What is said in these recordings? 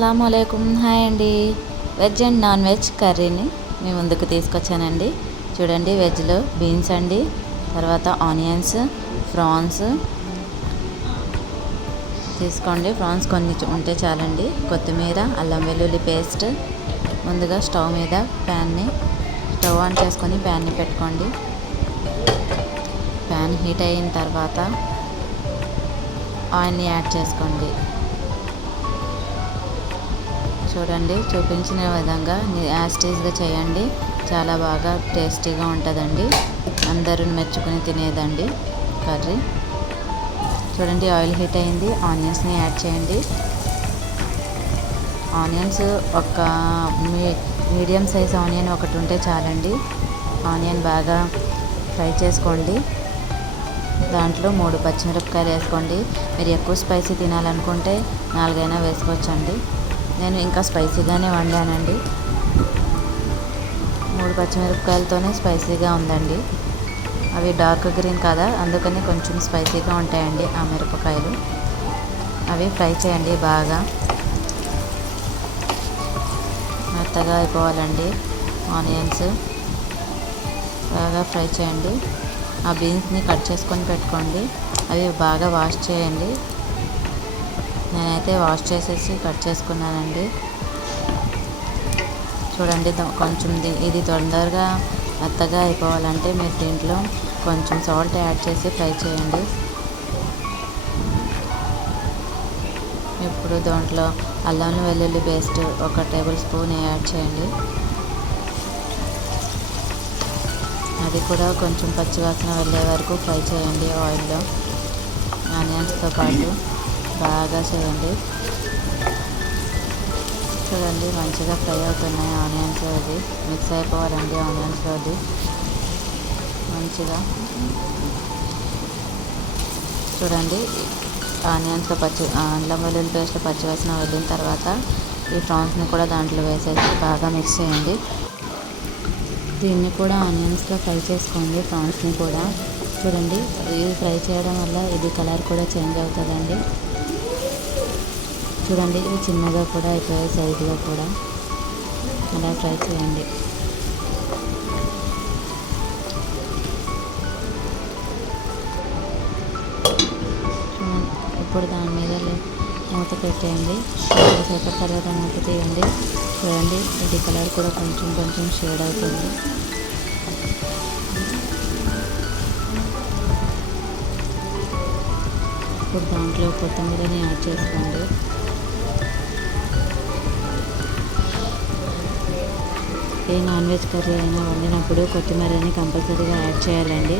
అస్సలాము అలైకుం. హాయ్ అండి. Veg and non veg కర్రీని మీ ముందుకు తీసుకొచ్చానండి. చూడండి, వెజ్లో బీన్స్ అండి, తర్వాత ఆనియన్స్, ప్రాన్స్ తీసుకోండి. ప్రాన్స్ కొన్ని ఉంటే చాలండి. కొత్తిమీర, అల్లం వెల్లుల్లి పేస్ట్. ముందుగా స్టవ్ మీద స్టవ్ ఆన్ చేసుకొని ప్యాన్ని పెట్టుకోండి. ప్యాన్ హీట్ అయిన తర్వాత ఆయిల్ని యాడ్ చేసుకోండి. చూడండి, చూపించిన విధంగా యాస్టీస్గా చేయండి. చాలా బాగా టేస్టీగా ఉంటుందండి. అందరూ మెచ్చుకుని తినేదండి కర్రీ. చూడండి, ఆయిల్ హీట్ అయింది. ఆనియన్స్ని యాడ్ చేయండి. ఆనియన్స్ ఒక మీడియం సైజ్ ఆనియన్ ఒకటి ఉంటే చాలండి. ఆనియన్ బాగా ఫ్రై చేసుకోండి. దాంట్లో 3 పచ్చిమిరపకాయలు వేసుకోండి. మీరు ఎక్కువ స్పైసీ తినాలనుకుంటే 4 అయినా వేసుకోవచ్చండి. నేను ఇంకా స్పైసీగానే వండానండి. 3 పచ్చిమిరపకాయలతోనే స్పైసీగా ఉందండి. అవి డార్క్ గ్రీన్ కదా, అందుకని కొంచెం స్పైసీగా ఉంటాయండి ఆ మిరపకాయలు. అవి ఫ్రై చేయండి. బాగా మెత్తగా అయిపోవాలండి. ఆనియన్స్ బాగా ఫ్రై చేయండి. ఆ బీన్స్ని కట్ చేసుకొని పెట్టుకోండి. అవి బాగా వాష్ చేయండి. నేనైతే వాష్ చేసేసి కట్ చేసుకున్నానండి. చూడండి, కొంచెం ఇది తొందరగా మెత్తగా అయిపోవాలంటే మీరు దీంట్లో కొంచెం సాల్ట్ యాడ్ చేసి ఫ్రై చేయండి. ఇప్పుడు దాంట్లో అల్లం వెల్లుల్లి పేస్ట్ 1 టేబుల్ స్పూన్ యాడ్ చేయండి. అది కూడా కొంచెం పచ్చివాసన వెళ్ళే వరకు ఫ్రై చేయండి ఆయిల్లో. ఆనియన్స్తో పాటు బాగా చేయండి. చూడండి, మంచిగా ఫ్రై అవుతున్నాయి ఆనియన్స్. అది మిక్స్ అయిపోవాలండి ఆనియన్స్లో. అది మంచిగా చూడండి, ఆనియన్స్లో అల్లం వెల్లుల్లి పేస్ట్లో పచ్చివాసన వెళ్ళిన తర్వాత ఈ ప్రాన్స్ని కూడా దాంట్లో వేసేసి బాగా మిక్స్ చేయండి. దీన్ని కూడా ఆనియన్స్లో ఫ్రై చేసుకోండి. ప్రాన్స్ని కూడా చూడండి, ఇది ఫ్రై చేయడం వల్ల ఇది కలర్ కూడా చేంజ్ అవుతుందండి. చూడండి, ఇవి చిన్నగా కూడా అయిపోయాయి సైజులో కూడా. అలా ఫ్రై చేయండి. ఇప్పుడు దాని మీద మూత పెట్టేయండి. కొద్దిసేపటి తర్వాత మూత తీయండి. చూడండి, ఇది కలర్ కూడా కొంచెం షేడ్ అవుతుంది. ఇప్పుడు దాంట్లో కొత్తిమీరని యాడ్ చేసుకోండి. ఏ నాన్ వెజ్ కర్రీ అయినా వండినప్పుడు కొత్తిమీరని కంపల్సరీగా యాడ్ చేయాలండి.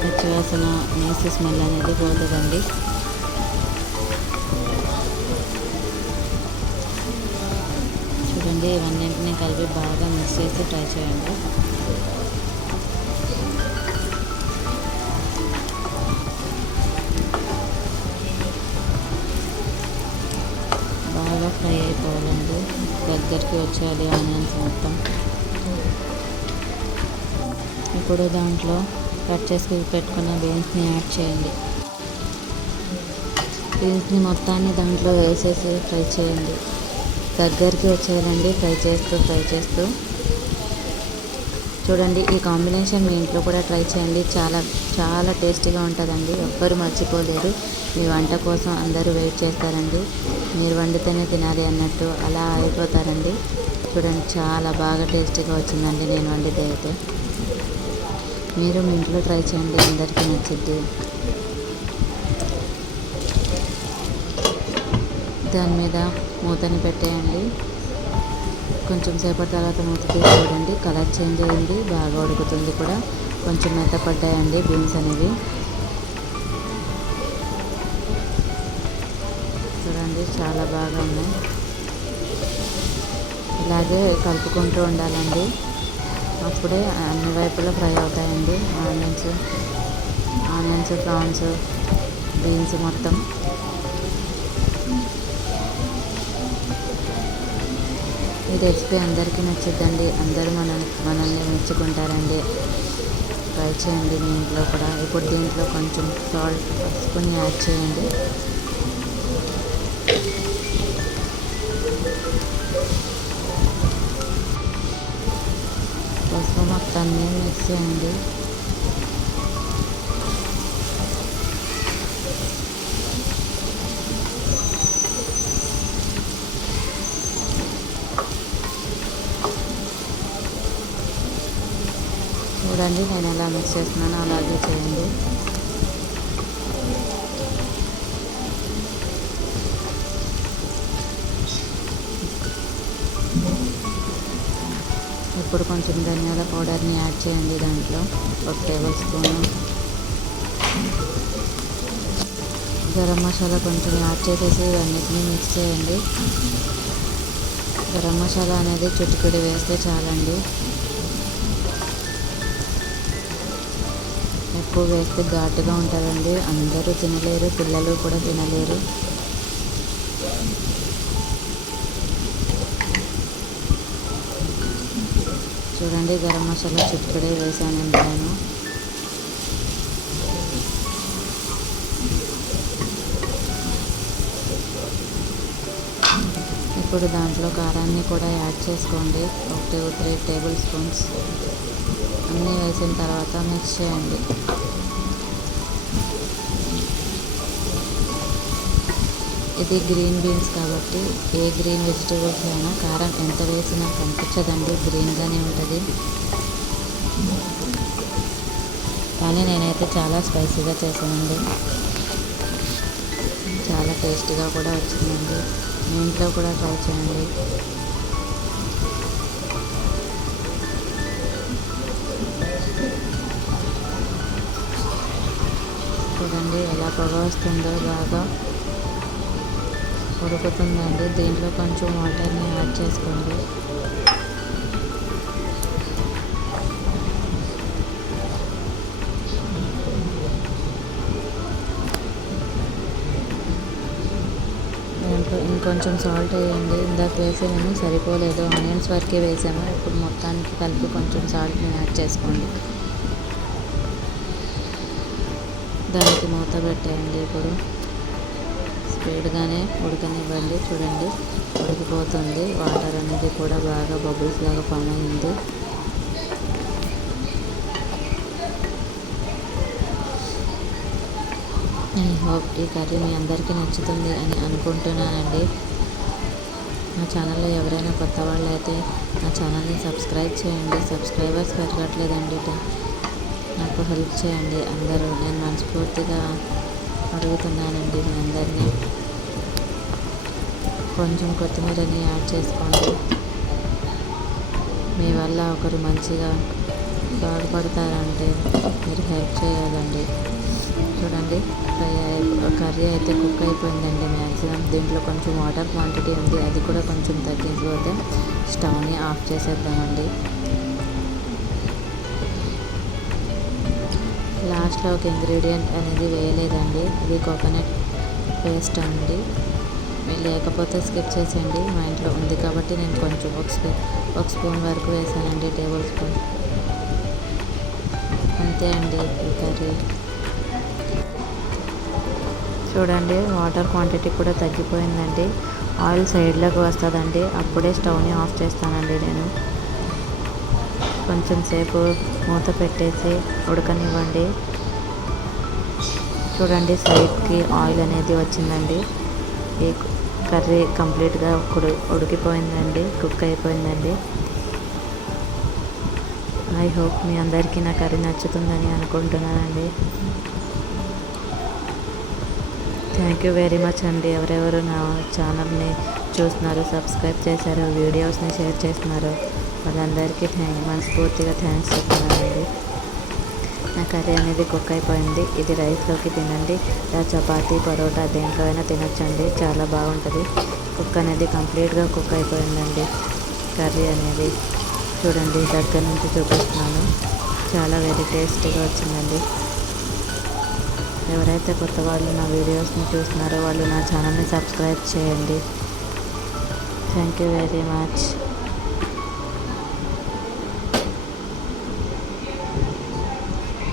పచ్చివాసన నీసు స్మెల్ అనేది పోతుందండి. చూడండి, ఇవన్నింటినీ కలిపి బాగా మిక్స్ చేసి ఫ్రై చేయండి. బాగా ఫ్రై అయిపోవాలండి. దగ్గరికి వచ్చేయాలి ఆనియన్స్ మొత్తం. ఇప్పుడు దాంట్లో కట్ చేసి పెట్టుకున్న బీన్స్ని యాడ్ చేయండి. బీన్స్ని మొత్తాన్ని దాంట్లో వేసేసి ఫ్రై చేయండి. దగ్గరికి వచ్చేయాలండి ఫ్రై చేస్తూ. చూడండి, ఈ కాంబినేషన్ మీ ఇంట్లో కూడా ట్రై చేయండి. చాలా టేస్టీగా ఉంటుందండి. ఎవ్వరు మర్చిపోలేరు. మీ వంట కోసం అందరూ వెయిట్ చేస్తారండి. మీరు వండితేనే తినాలి అన్నట్టు అలా అయిపోతారండి. చూడండి, చాలా బాగా టేస్టీగా వచ్చిందండి నేను వండితే అయితే. మీరు మీ ఇంట్లో ట్రై చేయండి, అందరికీ నచ్చుద్ది. దాని మీద మూతని పెట్టేయండి. కొంచెం సేపటి తర్వాత మూత తీసి చూడండి, కలర్ చేంజ్ అయింది. బాగా ఉడుకుతుంది కూడా. కొంచెం మెత్తపడ్డాయండి బీన్స్ అనేవి. చూడండి, చాలా బాగా ఉన్నాయి. ఇలాగే కలుపుకుంటూ ఉండాలండి. అప్పుడే అన్ని వైపులా ఫ్రై అవుతాయండి ఆనియన్స్, ప్రాన్స్, బీన్స్ మొత్తం. ఈ రెసిపీ అందరికీ నచ్చుద్దండి. అందరూ మనల్ని మెచ్చుకుంటారండి. ట్రై చేయండి మీ ఇంట్లో కూడా. ఇప్పుడు దీంట్లో కొంచెం సాల్ట్, పసుపుని యాడ్ చేయండి. పసుపు మొత్తాన్ని మిక్స్ చేయండి. చూడండి నేను ఎలా మిక్స్ చేస్తున్నానో అలాగే చేయండి. ఇప్పుడు కొంచెం ధనియాల పౌడర్ని యాడ్ చేయండి. దాంట్లో 1 టేబుల్ స్పూను గరం మసాలా కొంచెం యాడ్ చేసేసి ఇవన్నిటిని మిక్స్ చేయండి. గరం మసాలా అనేది చిటికెడు వేస్తే చాలండి. ఎక్కువ వేస్తే ఘాటుగా ఉంటుందండి, అందరూ తినలేరు, పిల్లలు కూడా తినలేరు. చూడండి గరం మసాలా చిటికెడే వేసాను నేను. ఇప్పుడు దాంట్లో కారాన్ని కూడా యాడ్ చేసుకోండి. 1 to 3 టేబుల్ స్పూన్స్ అన్నీ వేసిన తర్వాత మిక్స్ చేయండి. ఇది గ్రీన్ బీన్స్ కాబట్టి ఏ గ్రీన్ వెజిటేబుల్స్ అయినా కారం ఎంత వేసినా కనిపించదండి, గ్రీన్గానే ఉంటుంది. కానీ నేనైతే చాలా స్పైసీగా చేశానండి, చాలా టేస్టీగా కూడా వచ్చిందండి. మీ ఇంట్లో కూడా ట్రై చేయండి. చూడండి ఎలా పొగ వస్తుందో, బాగా ఉడుకుతుందండి. దీంట్లో కొంచెం వాటర్ని యాడ్ చేసుకోండి. దాంట్లో ఇంకొంచెం సాల్ట్ వేయండి. ఇందాక వేసేమో సరిపోలేదు, ఆనియన్స్ వరకే వేసాము. ఇప్పుడు మొత్తానికి కలిపి కొంచెం సాల్ట్ని యాడ్ చేసుకోండి. దానికి మూత పెట్టేయండి. ఇప్పుడు స్పీడ్గానే ఉడకనివ్వండి. చూడండి ఉడికిపోతుంది, వాటర్ అనేది కూడా బాగా బబుల్స్ లాగా ఫామ్ అయింది. ఐ హోప్ ఈ కర్రీ మీ అందరికీ నచ్చుతుంది అని అనుకుంటున్నానండి. నా ఛానల్లో ఎవరైనా కొత్త వాళ్ళు అయితే నా ఛానల్ని సబ్స్క్రైబ్ చేయండి. సబ్స్క్రైబర్స్ పెరగట్లేదండి, నాకు హెల్ప్ చేయండి అందరూ. నేను మనస్ఫూర్తిగా అడుగుతున్నానండి మీ అందరినీ. కొంచెం కొత్తిమీరని యాడ్ చేసుకోండి. మీ వల్ల ఒకరు మంచిగా బాగుపడతారంటే మీరు హెల్ప్ చేయాలండి. చూడండి కర్రీ అయితే కుక్ అయిపోయిందండి మ్యాక్సిమం. దీంట్లో కొంచెం వాటర్ క్వాంటిటీ ఉంది, అది కూడా కొంచెం తగ్గిపోతే స్టవ్ని ఆఫ్ చేసేద్దామండి. లాస్ట్లో ఒక ఇంగ్రీడియంట్ అనేది వేయలేదండి, ఇది కోకోనట్ పేస్ట్ అండి. మీరు లేకపోతే స్కిప్ చేసేయండి, మా ఇంట్లో ఉంది కాబట్టి నేను కొంచెం ఒక స్పూన్ వరకు వేసానండి, టేబుల్ స్పూన్. అంతే అండి ఈ కర్రీ. చూడండి వాటర్ క్వాంటిటీ కూడా తగ్గిపోయిందండి. ఆయిల్ సైడ్లోకి వస్తుందండి, అప్పుడే స్టవ్ని ఆఫ్ చేస్తానండి నేను. కొంచెం సేపు మూత పెట్టేసి ఉడకనివ్వండి. చూడండి సైడ్కి ఆయిల్ అనేది వచ్చిందండి. ఈ కర్రీ కంప్లీట్గా ఉడికిపోయిందండి, కుక్ అయిపోయిందండి. ఐ హోప్ మీ అందరికీ నా కర్రీ నచ్చుతుందని అనుకుంటున్నానండి. థ్యాంక్ యూ వెరీ మచ్ అండి. ఎవరెవరు నా ఛానల్ని చూస్తున్నారు, సబ్స్క్రైబ్ చేశారు, వీడియోస్ని షేర్ చేస్తున్నారు, వాళ్ళందరికీ మనస్ఫూర్తిగా థ్యాంక్స్ చెప్తున్నానండి. నా కర్రీ అనేది కుక్ అయిపోయింది. ఇది రైస్లోకి తినండి, చపాతీ పరోటా దేంట్లో అయినా తినొచ్చండి, చాలా బాగుంటుంది. కుక్ అనేది కంప్లీట్గా కుక్ అయిపోయిందండి కర్రీ అనేది. చూడండి దగ్గర నుంచి చూపిస్తున్నాను, చాలా వెరీ టేస్టీగా వచ్చిందండి. ఎవరైతే కొత్త వాళ్ళు నా వీడియోస్ని చూస్తున్నారో వాళ్ళు నా ఛానల్ని సబ్స్క్రైబ్ చేయండి. Thank you very much.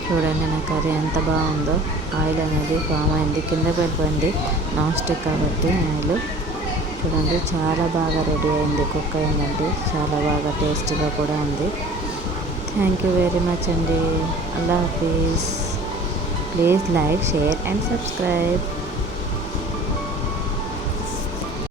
చూడండి నా కర్రీ ఎంత బాగుందో. ఆయిల్ అనేది ఫామ్ అయింది, కింద పడిపోయింది, నాన్ స్టిక్ కాబట్టి ఆయిల్. చూడండి చాలా బాగా రెడీ అయింది, కుక్ అయిందండి. చాలా బాగా టేస్టీగా కూడా ఉంది. థ్యాంక్ యూ వెరీ మచ్ అండి. అల్లా హాఫీజ్. Please like, share and subscribe.